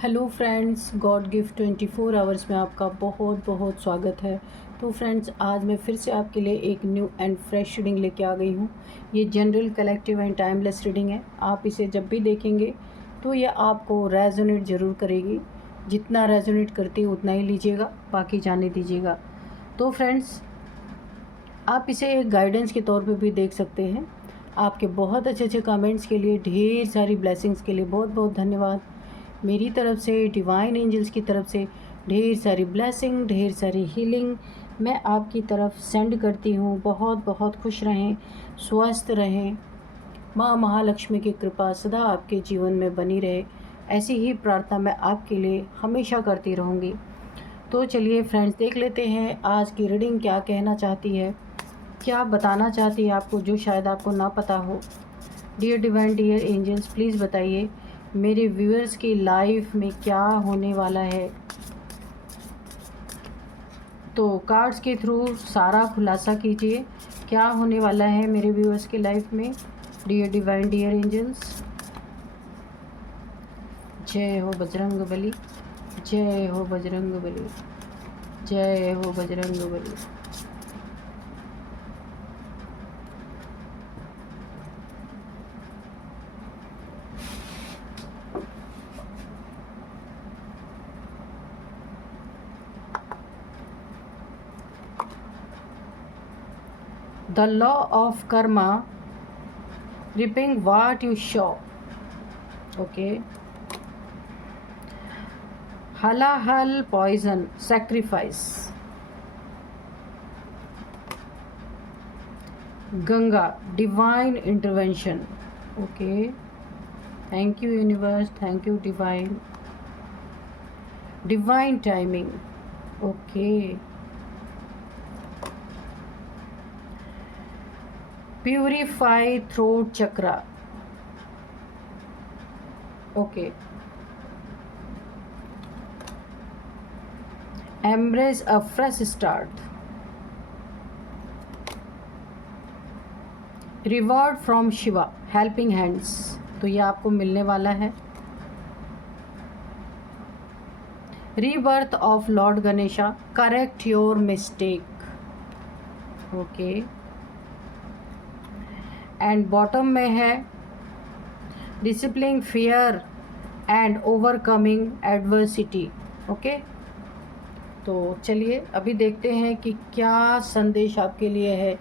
Hello friends, God gift 24 hours में आपका बहुत बहुत स्वागत है। तो फ्रेंड्स, आज मैं फिर से आपके लिए एक न्यू एंड फ्रेश रीडिंग लेके आ गई हूँ। ये general, collective and timeless reading है। आप इसे जब भी देखेंगे तो ये आपको रेजोनेट ज़रूर करेगी। जितना रेजोनेट करती है उतना ही लीजिएगा, बाकी जाने दीजिएगा। तो फ्रेंड्स, आप इसे एक गाइडेंस के तौर पे भी देख सकते हैं। आपके बहुत अच्छे अच्छे कमेंट्स के लिए, ढेर सारी ब्लेसिंग्स के लिए बहुत बहुत धन्यवाद। मेरी तरफ से, डिवाइन एंजल्स की तरफ से ढेर सारी ब्लेसिंग, ढेर सारी हीलिंग मैं आपकी तरफ सेंड करती हूँ। बहुत बहुत खुश रहें, स्वस्थ रहें। माँ महालक्ष्मी की कृपा सदा आपके जीवन में बनी रहे, ऐसी ही प्रार्थना मैं आपके लिए हमेशा करती रहूँगी। तो चलिए फ्रेंड्स, देख लेते हैं आज की रीडिंग क्या कहना चाहती है, क्या बताना चाहती है आपको जो शायद आपको ना पता हो। Dear divine, dear angels, please बताइए मेरे व्यूअर्स की लाइफ में क्या होने वाला है। तो कार्ड्स के थ्रू सारा खुलासा कीजिए, क्या होने वाला है मेरे व्यूअर्स की लाइफ में। डियर डिवाइन, डियर एंजल्स, जय हो बजरंग बली, जय हो बजरंग बली, जय हो Bajrang Bali. The law of karma, reaping what you sow. Okay. Halahal poison, sacrifice. Ganga, divine intervention. Okay. Thank you universe, thank you divine. Divine timing. Okay. Purify throat chakra. Okay. Embrace a fresh start. Reward from Shiva, helping hands. तो ये आपको मिलने वाला है। Rebirth of Lord Ganesha, correct your mistake. Okay. And bottom में है discipline fear and overcoming adversity. Okay, तो चलिए अभी देखते हैं कि क्या संदेश आपके लिए है,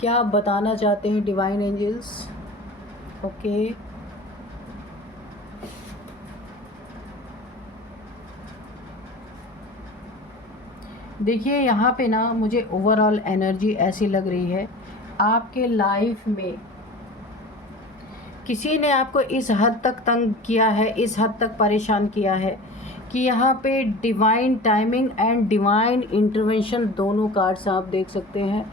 क्या बताना चाहते हैं डिवाइन एंजल्स। ओके, देखिए यहाँ पे ना मुझे ओवरऑल एनर्जी ऐसी लग रही है, आपके लाइफ में किसी ने आपको इस हद तक तंग किया है, इस हद तक परेशान किया है कि यहाँ पे divine timing and divine intervention दोनों कार्ड्स आप देख सकते हैं।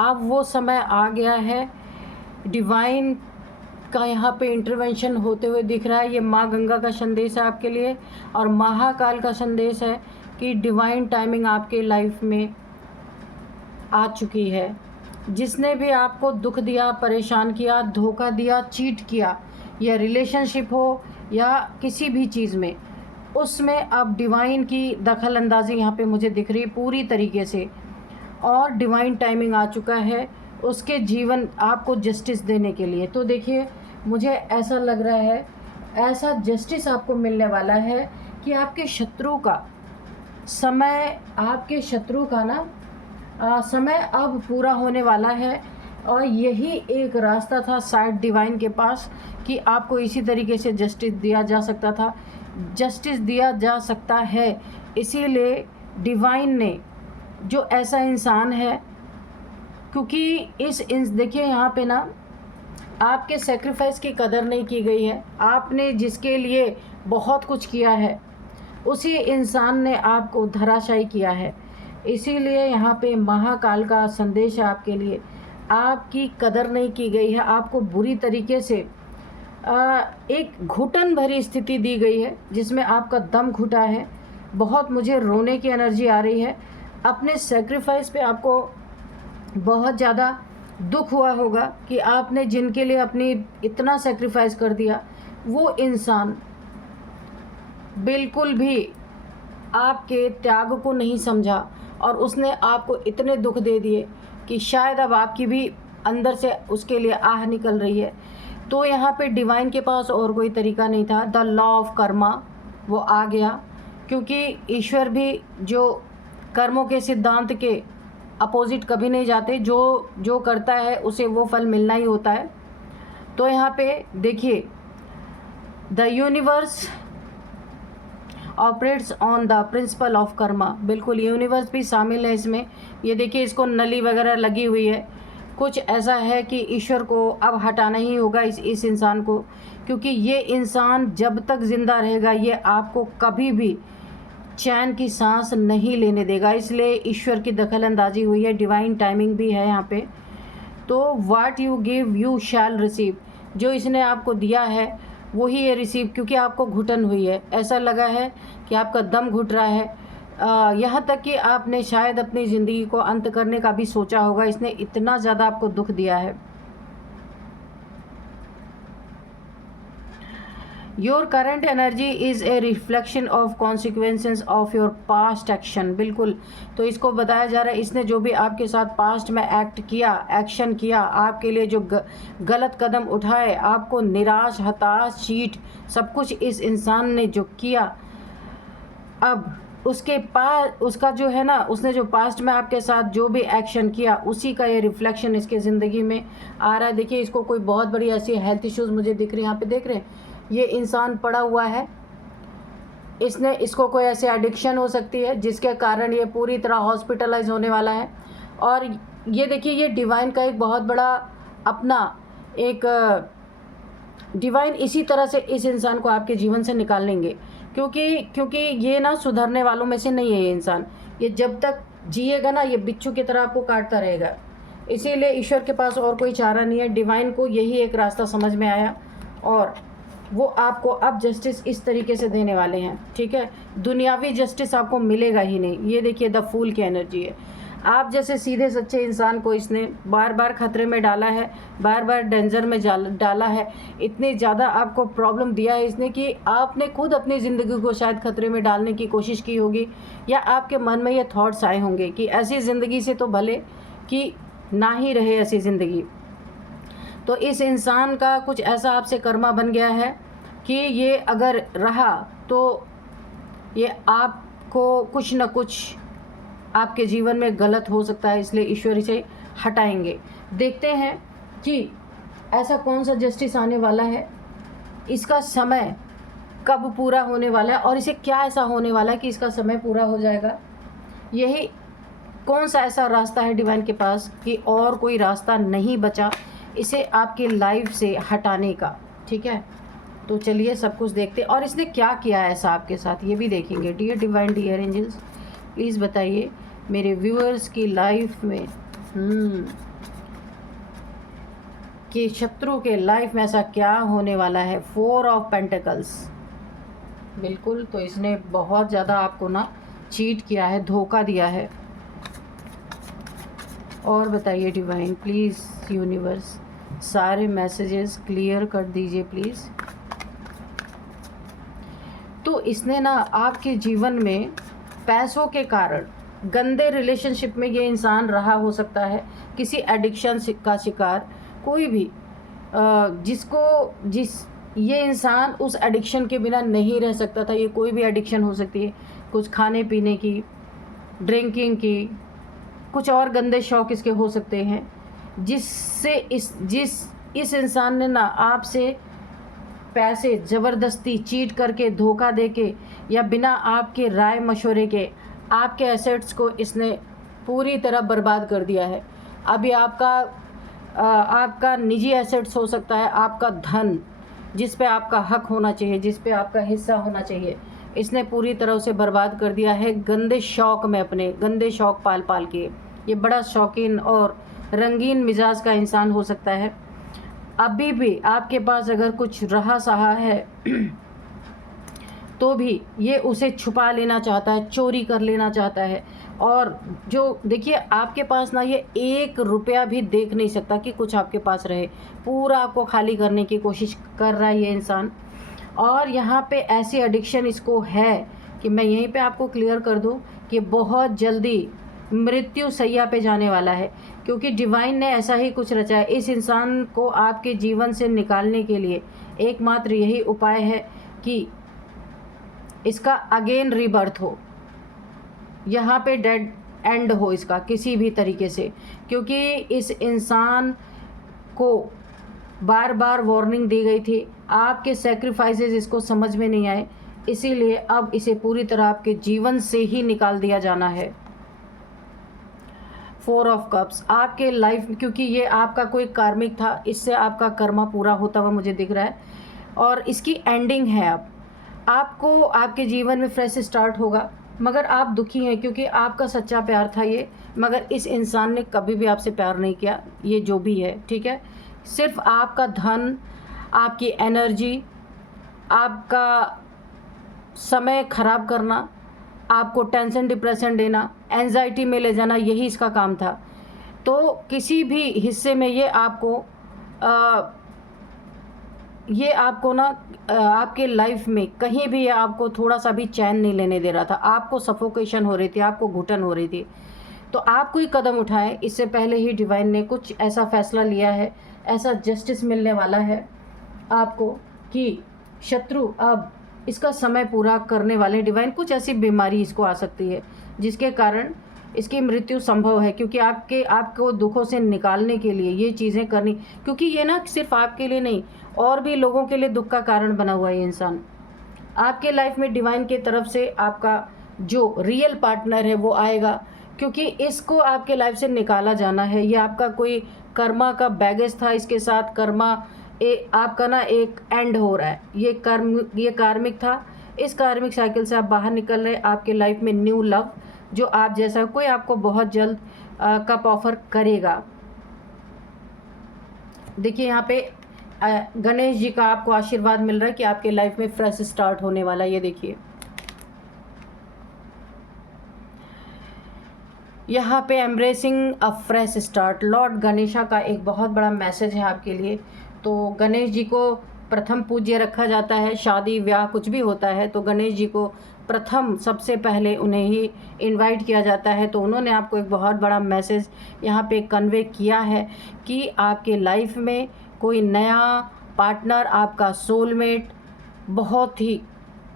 अब वो समय आ गया है, डिवाइन का यहाँ पे इंटरवेंशन होते हुए दिख रहा है। ये माँ गंगा का संदेश है आपके लिए और महाकाल का संदेश है कि डिवाइन टाइमिंग आपके लाइफ में आ चुकी है। जिसने भी आपको दुख दिया, परेशान किया, धोखा दिया, चीट किया, या रिलेशनशिप हो या किसी भी चीज़ में, उसमें अब डिवाइन की दखल अंदाजी यहाँ पे मुझे दिख रही है पूरी तरीके से, और डिवाइन टाइमिंग आ चुका है उसके जीवन आपको जस्टिस देने के लिए। तो देखिए मुझे ऐसा लग रहा है, ऐसा जस्टिस आपको मिलने वाला है कि आपके शत्रु का समय, आपके शत्रु का ना समय अब पूरा होने वाला है। और यही एक रास्ता था शायद डिवाइन के पास कि आपको इसी तरीके से जस्टिस दिया जा सकता था, जस्टिस दिया जा सकता है। इसीलिए डिवाइन ने जो ऐसा इंसान है, क्योंकि देखिए यहाँ पे ना आपके सेक्रीफाइस की कदर नहीं की गई है। आपने जिसके लिए बहुत कुछ किया है उसी इंसान ने आपको धराशायी किया है। इसीलिए यहाँ पे महाकाल का संदेश है आपके लिए, आपकी कदर नहीं की गई है, आपको बुरी तरीके से एक घुटन भरी स्थिति दी गई है जिसमें आपका दम घुटा है। बहुत मुझे रोने की एनर्जी आ रही है। अपने सेक्रीफाइस पे आपको बहुत ज़्यादा दुख हुआ होगा कि आपने जिनके लिए अपनी इतना सेक्रीफाइस कर दिया, वो इंसान बिल्कुल भी आपके त्याग को नहीं समझा और उसने आपको इतने दुख दे दिए कि शायद अब आपकी भी अंदर से उसके लिए आह निकल रही है। तो यहाँ पे डिवाइन के पास और कोई तरीका नहीं था। द लॉ ऑफ कर्मा वो आ गया, क्योंकि ईश्वर भी जो कर्मों के सिद्धांत के अपोजिट कभी नहीं जाते, जो करता है उसे वो फल मिलना ही होता है। तो यहाँ पे देखिए, the universe operates on the principle of Karma. बिल्कुल यूनिवर्स भी शामिल है इसमें। ये देखिए, इसको नली वगैरह लगी हुई है। कुछ ऐसा है कि ईश्वर को अब हटाना ही होगा इस इंसान को, क्योंकि ये इंसान जब तक ज़िंदा रहेगा ये आपको कभी भी चैन की सांस नहीं लेने देगा। इसलिए ईश्वर की दखल अंदाजी हुई है, डिवाइन टाइमिंग भी है यहाँ पे। तो what you give you shall receive, जो इसने आपको दिया है वही ये रिसीव, क्योंकि आपको घुटन हुई है, ऐसा लगा है कि आपका दम घुट रहा है। यहाँ तक कि आपने शायद अपनी ज़िंदगी को अंत करने का भी सोचा होगा, इसने इतना ज़्यादा आपको दुख दिया है। Your current energy is a reflection of consequences of your past action. बिल्कुल, तो इसको बताया जा रहा है इसने जो भी आपके साथ पास्ट में एक्शन किया, आपके लिए जो गलत कदम उठाए, आपको निराश, हताश, चीट, सब कुछ इस इंसान ने जो किया, अब उसका जो है ना, उसने जो पास्ट में आपके साथ जो भी एक्शन किया उसी का ये रिफ्लेक्शन इसके ज़िंदगी में आ रहा है। देखिए, इसको कोई बहुत बड़ी ऐसी हेल्थ इश्यूज़ मुझे दिख रहे हैं, यहाँ पे देख रहे हैं, ये इंसान पड़ा हुआ है, इसको कोई ऐसी एडिक्शन हो सकती है जिसके कारण ये पूरी तरह हॉस्पिटलाइज होने वाला है। और ये देखिए, ये डिवाइन का एक बहुत बड़ा अपना एक डिवाइन इसी तरह से इस इंसान को आपके जीवन से निकाल लेंगे, क्योंकि ये ना सुधरने वालों में से नहीं है ये इंसान। ये जब तक जिएगा ना, ये बिच्छू की तरह आपको काटता रहेगा। इसीलिए ईश्वर के पास और कोई चारा नहीं है, डिवाइन को यही एक रास्ता समझ में आया और वो आपको अब जस्टिस इस तरीके से देने वाले हैं। ठीक है, दुनियावी जस्टिस आपको मिलेगा ही नहीं। ये देखिए, द फूल की एनर्जी है। आप जैसे सीधे सच्चे इंसान को इसने बार बार खतरे में डाला है, बार बार डेंजर में डाला है, इतनी ज़्यादा आपको प्रॉब्लम दिया है इसने कि आपने खुद अपनी ज़िंदगी को शायद खतरे में डालने की कोशिश की होगी, या आपके मन में ये थॉट्स आए होंगे कि ऐसी ज़िंदगी से तो भले कि ना ही रहे ऐसी ज़िंदगी। तो इस इंसान का कुछ ऐसा आपसे कर्मा बन गया है कि ये अगर रहा तो ये आपको कुछ न कुछ आपके जीवन में गलत हो सकता है, इसलिए ईश्वर इसे हटाएंगे। देखते हैं कि ऐसा कौन सा जस्टिस आने वाला है, इसका समय कब पूरा होने वाला है और इसे क्या ऐसा होने वाला है कि इसका समय पूरा हो जाएगा। यही कौन सा ऐसा रास्ता है डिवाइन के पास कि और कोई रास्ता नहीं बचा इसे आपकी लाइफ से हटाने का। ठीक है, तो चलिए सब कुछ देखते हैं और इसने क्या किया है ऐसा आपके साथ, ये भी देखेंगे। Dear divine, dear angels, please बताइए मेरे व्यूअर्स की लाइफ में कि शत्रु के लाइफ में ऐसा क्या होने वाला है। 4 ऑफ पेंटिकल्स, बिल्कुल, तो इसने बहुत ज़्यादा आपको ना चीट किया है, धोखा दिया है। और बताइए डिवाइन, प्लीज़ यूनिवर्स सारे मैसेजेस क्लियर कर दीजिए प्लीज़। तो इसने ना आपके जीवन में पैसों के कारण गंदे रिलेशनशिप में ये इंसान रहा हो सकता है, किसी एडिक्शन का शिकार, कोई भी ये इंसान उस एडिक्शन के बिना नहीं रह सकता था। ये कोई भी एडिक्शन हो सकती है, कुछ खाने पीने की, ड्रिंकिंग की, कुछ और गंदे शौक इसके हो सकते हैं, जिससे इस इंसान ने ना आपसे पैसे ज़बरदस्ती चीट करके, धोखा देके या बिना आपके राय मशवरे के आपके एसेट्स को इसने पूरी तरह बर्बाद कर दिया है। अभी आपका निजी एसेट्स हो सकता है, आपका धन जिस पे आपका हक होना चाहिए, जिस पे आपका हिस्सा होना चाहिए, इसने पूरी तरह उसे बर्बाद कर दिया है गंदे शौक़ में, अपने गंदे शौक़ पाल पाल के। ये बड़ा शौकीन और रंगीन मिजाज का इंसान हो सकता है। अभी भी आपके पास अगर कुछ रहा सहा है तो भी ये उसे छुपा लेना चाहता है, चोरी कर लेना चाहता है। और जो देखिए, आपके पास ना ये 1 रुपया भी देख नहीं सकता कि कुछ आपके पास रहे, पूरा आपको खाली करने की कोशिश कर रहा है ये इंसान। और यहाँ पे ऐसी एडिक्शन इसको है कि मैं यहीं पे आपको क्लियर कर दूँ कि बहुत जल्दी मृत्यु सैया पे जाने वाला है, क्योंकि डिवाइन ने ऐसा ही कुछ रचा है। इस इंसान को आपके जीवन से निकालने के लिए एकमात्र यही उपाय है कि इसका अगेन रीबर्थ हो, यहाँ पे डेड एंड हो इसका किसी भी तरीके से, क्योंकि इस इंसान को बार बार वार्निंग दी गई थी, आपके सेक्रीफाइसेस इसको समझ में नहीं आए, इसीलिए अब इसे पूरी तरह आपके जीवन से ही निकाल दिया जाना है। 4 ऑफ कप्स आपके लाइफ में, क्योंकि ये आपका कोई कार्मिक था, इससे आपका कर्मा पूरा होता हुआ मुझे दिख रहा है और इसकी एंडिंग है। अब आपको आपके जीवन में फ्रेश स्टार्ट होगा, मगर आप दुखी हैं क्योंकि आपका सच्चा प्यार था ये, मगर इस इंसान ने कभी भी आपसे प्यार नहीं किया, ये जो भी है, ठीक है। सिर्फ आपका धन, आपकी एनर्जी, आपका समय ख़राब करना, आपको टेंशन डिप्रेशन देना, एंजाइटी में ले जाना, यही इसका काम था। तो किसी भी हिस्से में ये आपको ना आपके लाइफ में कहीं भी आपको थोड़ा सा भी चैन नहीं लेने दे रहा था, आपको सफोकेशन हो रही थी, आपको घुटन हो रही थी। तो आप कोई कदम उठाएं, इससे पहले ही डिवाइन ने कुछ ऐसा फैसला लिया है, ऐसा जस्टिस मिलने वाला है आपको कि शत्रु अब इसका समय पूरा करने वाले हैं। डिवाइन कुछ ऐसी बीमारी इसको आ सकती है जिसके कारण इसकी मृत्यु संभव है, क्योंकि आपको दुखों से निकालने के लिए ये चीज़ें करनी, क्योंकि ये ना सिर्फ आपके लिए नहीं और भी लोगों के लिए दुख का कारण बना हुआ है ये इंसान। आपके लाइफ में डिवाइन की तरफ से आपका जो रियल पार्टनर है वो आएगा, क्योंकि इसको आपके लाइफ से निकाला जाना है। ये आपका कोई कर्मा का बैगेज था, इसके साथ कर्मा आपका ना एक एंड हो रहा है, ये कार्मिक था, इस कार्मिक साइकिल से आप बाहर निकल रहे। आपके लाइफ में न्यू लव, जो आप जैसा कोई आपको बहुत जल्द कप ऑफर करेगा। देखिए यहाँ पे गणेश जी का आपको आशीर्वाद मिल रहा है कि आपके लाइफ में फ्रेश स्टार्ट होने वाला है। ये देखिए यहाँ पे embracing a fresh start, lord Ganesha का एक बहुत बड़ा मैसेज है आपके लिए। तो गणेश जी को प्रथम पूज्य रखा जाता है, शादी ब्याह कुछ भी होता है तो गणेश जी को प्रथम सबसे पहले उन्हें ही इनवाइट किया जाता है। तो उन्होंने आपको एक बहुत बड़ा मैसेज यहाँ पे कन्वे किया है कि आपके लाइफ में कोई नया पार्टनर, आपका सोलमेट, बहुत ही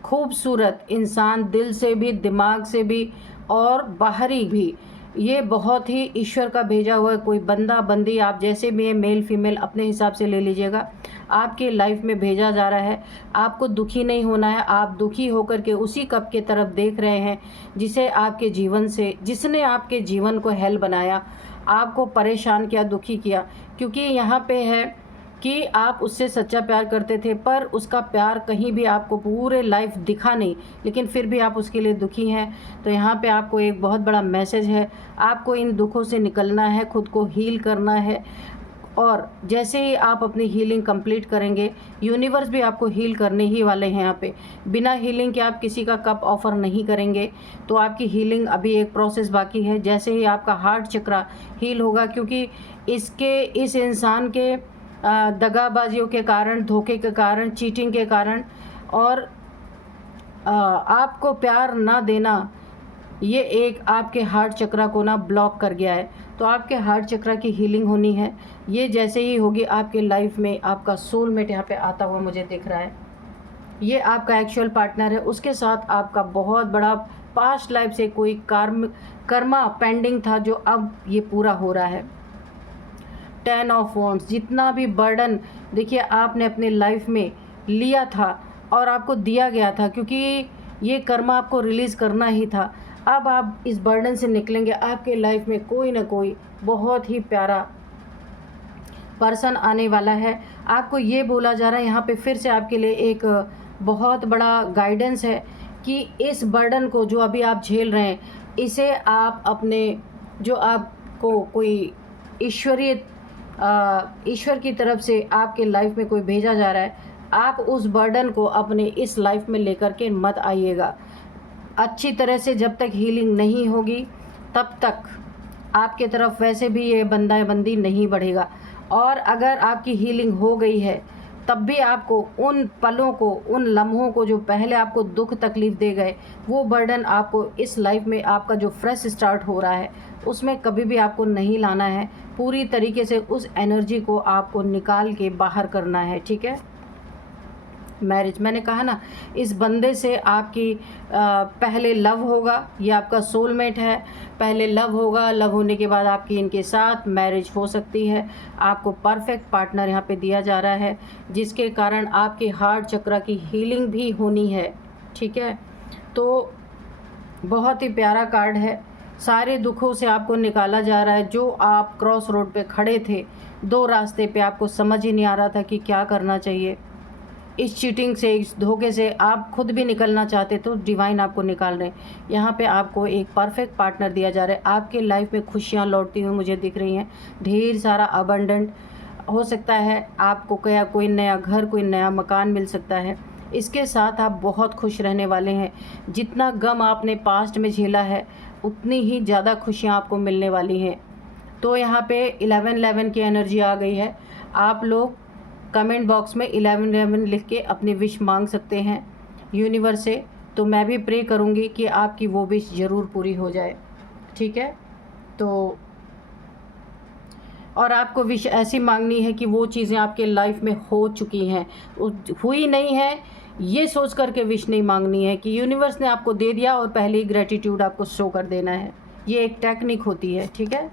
खूबसूरत इंसान, दिल से भी, दिमाग से भी और बाहरी भी, ये बहुत ही ईश्वर का भेजा हुआ कोई बंदा बंदी, आप जैसे भी है, मेल फीमेल अपने हिसाब से ले लीजिएगा, आपके लाइफ में भेजा जा रहा है। आपको दुखी नहीं होना है, आप दुखी होकर के उसी कप के तरफ देख रहे हैं जिसने आपके जीवन को हेल बनाया, आपको परेशान किया, दुखी किया। क्योंकि यहाँ पे है कि आप उससे सच्चा प्यार करते थे, पर उसका प्यार कहीं भी आपको पूरे लाइफ दिखा नहीं, लेकिन फिर भी आप उसके लिए दुखी हैं। तो यहाँ पे आपको एक बहुत बड़ा मैसेज है, आपको इन दुखों से निकलना है, खुद को हील करना है। और जैसे ही आप अपनी हीलिंग कंप्लीट करेंगे, यूनिवर्स भी आपको हील करने ही वाले हैं। यहाँ पे बिना हीलिंग के आप किसी का कप ऑफर नहीं करेंगे, तो आपकी हीलिंग अभी एक प्रोसेस बाकी है। जैसे ही आपका हार्ट चक्रा हील होगा, क्योंकि इस इंसान के दगाबाजियों के कारण, धोखे के कारण, चीटिंग के कारण और आपको प्यार ना देना, ये एक आपके हार्ट चक्रा को ना ब्लॉक कर गया है। तो आपके हार्ट चक्रा की हीलिंग होनी है। ये जैसे ही होगी, आपके लाइफ में आपका सोलमेट यहाँ पे आता हुआ मुझे दिख रहा है। ये आपका एक्चुअल पार्टनर है, उसके साथ आपका बहुत बड़ा पास्ट लाइफ से कोई कर्मा पेंडिंग था, जो अब ये पूरा हो रहा है। 10 ऑफ वॉन्ड्स, जितना भी बर्डन देखिए आपने अपने लाइफ में लिया था और आपको दिया गया था, क्योंकि ये कर्मा आपको रिलीज़ करना ही था। अब आप इस बर्डन से निकलेंगे, आपके लाइफ में कोई ना कोई बहुत ही प्यारा पर्सन आने वाला है। आपको ये बोला जा रहा है यहाँ पे फिर से आपके लिए एक बहुत बड़ा गाइडेंस है कि इस बर्डन को जो अभी आप झेल रहे हैं, इसे आप अपने, जो आपको कोई ईश्वर की तरफ से आपके लाइफ में कोई भेजा जा रहा है, आप उस बर्डन को अपने इस लाइफ में लेकर के मत आइएगा। अच्छी तरह से जब तक हीलिंग नहीं होगी, तब तक आपके तरफ वैसे भी ये बंदा बंदी नहीं बढ़ेगा। और अगर आपकी हीलिंग हो गई है, तब भी आपको उन पलों को, उन लम्हों को जो पहले आपको दुख तकलीफ़ दे गए, वो बर्डन आपको इस लाइफ में आपका जो फ्रेश स्टार्ट हो रहा है उसमें कभी भी आपको नहीं लाना है। पूरी तरीके से उस एनर्जी को आपको निकाल के बाहर करना है, ठीक है। मैरिज, मैंने कहा ना, इस बंदे से आपकी पहले लव होगा, ये आपका सोलमेट है। पहले लव होगा, लव होने के बाद आपकी इनके साथ मैरिज हो सकती है। आपको परफेक्ट पार्टनर यहाँ पे दिया जा रहा है, जिसके कारण आपके हार्ट चक्र की हीलिंग भी होनी है, ठीक है। तो बहुत ही प्यारा कार्ड है। सारे दुखों से आपको निकाला जा रहा है। जो आप क्रॉस रोड पे खड़े थे, दो रास्ते पे, आपको समझ ही नहीं आ रहा था कि क्या करना चाहिए, इस चीटिंग से, इस धोखे से आप खुद भी निकलना चाहते तो डिवाइन आपको निकाल रहे हैं। यहाँ पे आपको एक परफेक्ट पार्टनर दिया जा रहा है। आपके लाइफ में खुशियाँ लौटती हुई मुझे दिख रही हैं, ढेर सारा अबंडेंट हो सकता है आपको, क्या कोई नया घर, कोई नया मकान मिल सकता है। इसके साथ आप बहुत खुश रहने वाले हैं। जितना गम आपने पास्ट में झेला है उतनी ही ज़्यादा खुशियाँ आपको मिलने वाली हैं। तो यहाँ पे 11-11 की एनर्जी आ गई है। आप लोग कमेंट बॉक्स में 11-11 लिख के अपनी विश मांग सकते हैं यूनिवर्स से। तो मैं भी प्रे करूँगी कि आपकी वो विश ज़रूर पूरी हो जाए, ठीक है। तो और आपको विश ऐसी मांगनी है कि वो चीज़ें आपके लाइफ में हो चुकी हैं, हुई नहीं है, ये सोच कर के विश नहीं मांगनी है कि यूनिवर्स ने आपको दे दिया और पहले ही ग्रेटिट्यूड आपको शो कर देना है। ये एक टेक्निक होती है, ठीक है।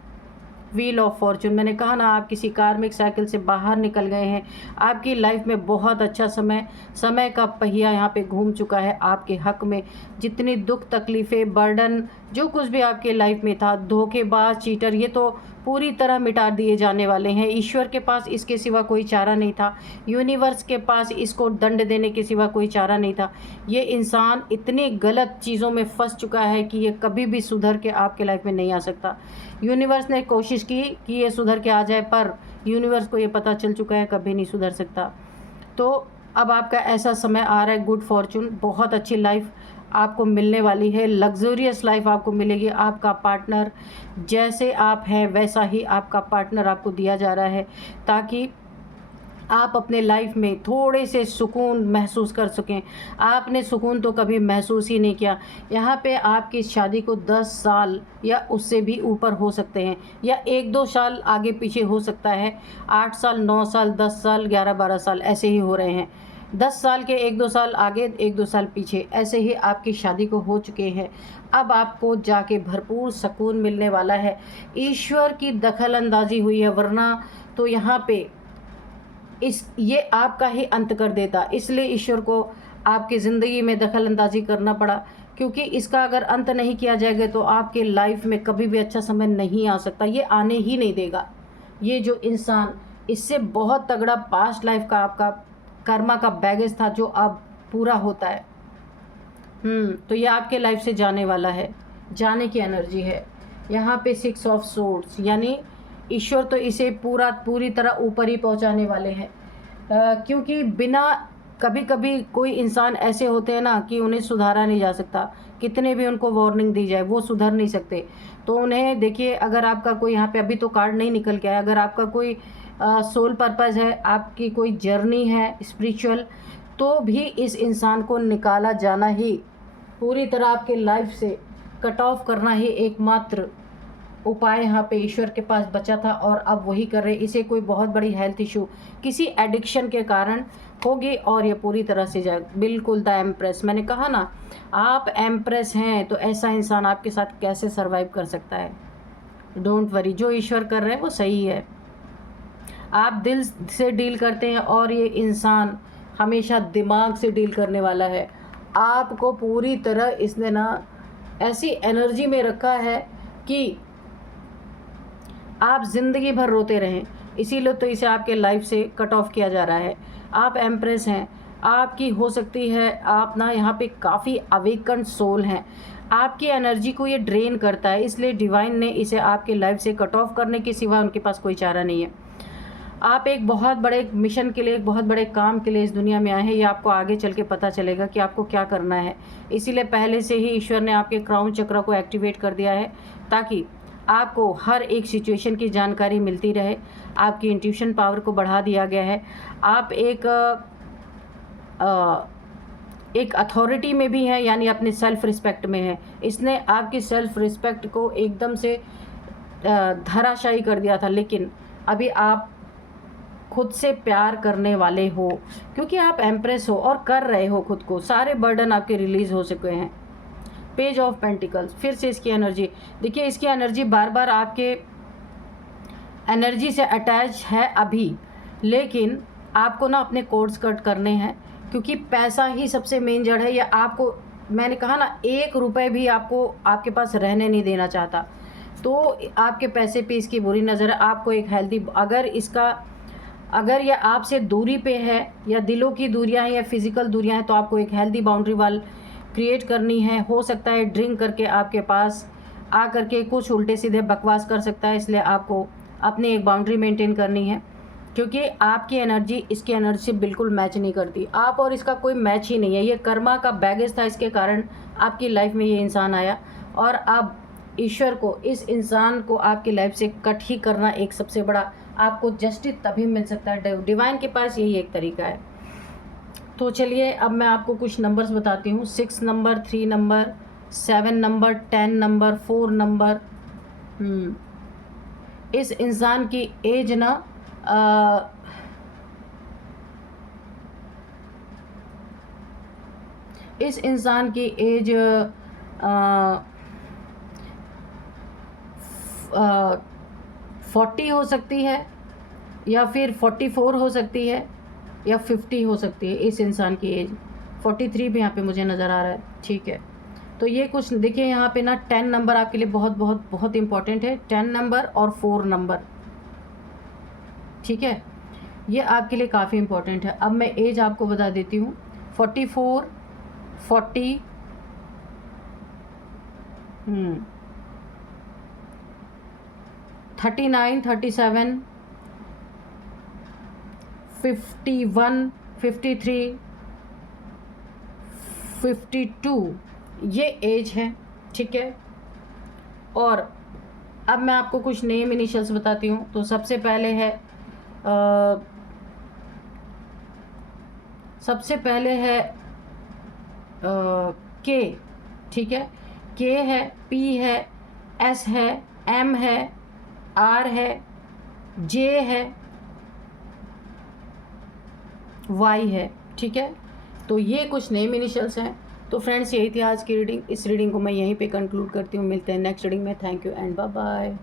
व्हील ऑफ फॉर्चून, मैंने कहा ना, आप किसी कार्मिक साइकिल से बाहर निकल गए हैं। आपकी लाइफ में बहुत अच्छा समय का पहिया यहाँ पे घूम चुका है आपके हक में। जितनी दुख तकलीफ़ें, बर्डन, जो कुछ भी आपके लाइफ में था, धोखेबाज, चीटर, ये तो पूरी तरह मिटा दिए जाने वाले हैं। ईश्वर के पास इसके सिवा कोई चारा नहीं था, यूनिवर्स के पास इसको दंड देने के सिवा कोई चारा नहीं था। ये इंसान इतनी गलत चीज़ों में फंस चुका है कि ये कभी भी सुधर के आपके लाइफ में नहीं आ सकता। यूनिवर्स ने कोशिश की कि ये सुधर के आ जाए, पर यूनिवर्स को ये पता चल चुका है कभी नहीं सुधर सकता। तो अब आपका ऐसा समय आ रहा है, गुड फॉर्चून, बहुत अच्छी लाइफ आपको मिलने वाली है, लग्जरियस लाइफ आपको मिलेगी। आपका पार्टनर, जैसे आप हैं वैसा ही आपका पार्टनर आपको दिया जा रहा है, ताकि आप अपने लाइफ में थोड़े से सुकून महसूस कर सकें। आपने सुकून तो कभी महसूस ही नहीं किया। यहाँ पे आपकी शादी को 10 साल या उससे भी ऊपर हो सकते हैं, या 1-2 साल आगे पीछे हो सकता है। 8 साल, 9 साल, 10 साल, 11-12 साल ऐसे ही हो रहे हैं। 10 साल के 1-2 साल आगे, 1-2 साल पीछे, ऐसे ही आपकी शादी को हो चुके हैं। अब आपको जाके भरपूर सुकून मिलने वाला है। ईश्वर की दखल अंदाजी हुई है, वरना तो यहाँ पे ये आपका ही अंत कर देता। इसलिए ईश्वर को आपकी ज़िंदगी में दखल अंदाजी करना पड़ा, क्योंकि इसका अगर अंत नहीं किया जाएगा तो आपके लाइफ में कभी भी अच्छा समय नहीं आ सकता, ये आने ही नहीं देगा। ये जो इंसान, इससे बहुत तगड़ा पास्ट लाइफ का आपका कर्मा का बैगेज था जो अब पूरा होता है। तो ये आपके लाइफ से जाने वाला है, जाने की एनर्जी है। यहाँ पे 6 ऑफ सोर्ड्स, यानी ईश्वर तो इसे पूरी तरह ऊपर ही पहुँचाने वाले हैं। क्योंकि बिना, कभी कभी कोई इंसान ऐसे होते हैं ना कि उन्हें सुधारा नहीं जा सकता, कितने भी उनको वार्निंग दी जाए वो सुधर नहीं सकते। तो उन्हें देखिए, अगर आपका कोई, यहाँ पे अभी तो कार्ड नहीं निकल के आया, अगर आपका कोई सोल पर्पज़ है, आपकी कोई जर्नी है स्पिरिचुअल, तो भी इस इंसान को निकाला जाना ही, पूरी तरह आपके लाइफ से कट ऑफ करना ही एकमात्र उपाय यहाँ पे ईश्वर के पास बचा था, और अब वही कर रहे। इसे कोई बहुत बड़ी हेल्थ इशू किसी एडिक्शन के कारण होगी और ये पूरी तरह से जाए। बिल्कुल द एम्प्रेस, मैंने कहा ना, आप एम्प्रेस हैं तो ऐसा इंसान आपके साथ कैसे सरवाइव कर सकता है। डोंट वरी, जो ईश्वर कर रहे हैं वो सही है। आप दिल से डील करते हैं और ये इंसान हमेशा दिमाग से डील करने वाला है। आपको पूरी तरह इसने ना ऐसी एनर्जी में रखा है कि आप ज़िंदगी भर रोते रहें, इसीलिए तो इसे आपके लाइफ से कट ऑफ किया जा रहा है। आप एम्प्रेस हैं, आपकी हो सकती है, आप ना यहाँ पे काफ़ी अवेकन सोल हैं, आपकी एनर्जी को ये ड्रेन करता है, इसलिए डिवाइन ने इसे आपके लाइफ से कट ऑफ करने के सिवा उनके पास कोई चारा नहीं है। आप एक बहुत बड़े मिशन के लिए, एक बहुत बड़े काम के लिए इस दुनिया में आए हैं। ये आपको आगे चल के पता चलेगा कि आपको क्या करना है। इसीलिए पहले से ही ईश्वर ने आपके क्राउन चक्र को एक्टिवेट कर दिया है, ताकि आपको हर एक सिचुएशन की जानकारी मिलती रहे, आपकी इंट्यूशन पावर को बढ़ा दिया गया है। आप एक अथॉरिटी में भी हैं, यानी अपने सेल्फ रिस्पेक्ट में है। इसने आपकी सेल्फ रिस्पेक्ट को एकदम से धराशायी कर दिया था, लेकिन अभी आप खुद से प्यार करने वाले हो, क्योंकि आप एम्प्रेस हो और कर रहे हो खुद को। सारे बर्डन आपके रिलीज़ हो चुके हैं। पेज ऑफ पेंटिकल्स, फिर से इसकी एनर्जी देखिए। इसकी एनर्जी बार बार आपके एनर्जी से अटैच है अभी, लेकिन आपको ना अपने कोर्स कट करने हैं, क्योंकि पैसा ही सबसे मेन जड़ है। या आपको, मैंने कहा ना, 1 रुपये भी आपको आपके पास रहने नहीं देना चाहता, तो आपके पैसे पे इसकी बुरी नज़र है। आपको एक हेल्दी, अगर यह आपसे दूरी पे है, या दिलों की दूरियां हैं या फिज़िकल दूरियां हैं, तो आपको एक हेल्दी बाउंड्री वाल क्रिएट करनी है। हो सकता है ड्रिंक करके आपके पास आ करके कुछ उल्टे सीधे बकवास कर सकता है, इसलिए आपको अपनी एक बाउंड्री मेंटेन करनी है, क्योंकि आपकी एनर्जी इसकी एनर्जी से बिल्कुल मैच नहीं करती। आप और इसका कोई मैच ही नहीं है। ये कर्मा का बैगेज था, इसके कारण आपकी लाइफ में ये इंसान आया, और अब ईश्वर को इस इंसान को आपकी लाइफ से कट ही करना एक सबसे बड़ा, आपको जस्टिस तभी मिल सकता है। डिवाइन के पास यही एक तरीका है। तो चलिए अब मैं आपको कुछ नंबर्स बताती हूँ। 6 number, 3 number, 7 number, 10 number, 4 number. इस इंसान की एज ना इस इंसान की एज 40 हो सकती है, या फिर 44 हो सकती है, या 50 हो सकती है। इस इंसान की एज 43 भी यहाँ पे मुझे नज़र आ रहा है। ठीक है, तो ये कुछ देखिए यहाँ पे ना 10 नंबर आपके लिए बहुत बहुत बहुत इम्पॉर्टेंट है। 10 नंबर और 4 नंबर, ठीक है, ये आपके लिए काफ़ी इम्पॉर्टेंट है। अब मैं एज आपको बता देती हूँ। 44, 40, 39, 37, 51, 53, 52 ये एज है। ठीक है, और अब मैं आपको कुछ नेम इनिशियल्स बताती हूँ। तो सबसे पहले है के। ठीक है, के है, पी है, एस है, एम है, आर है, जे है, वाई है। ठीक है, तो ये कुछ नेम इनिशियल्स हैं। तो फ्रेंड्स, यही थी आज की रीडिंग। इस रीडिंग को मैं यहीं पे कंक्लूड करती हूँ। मिलते हैं नेक्स्ट रीडिंग में। Thank you and bye bye.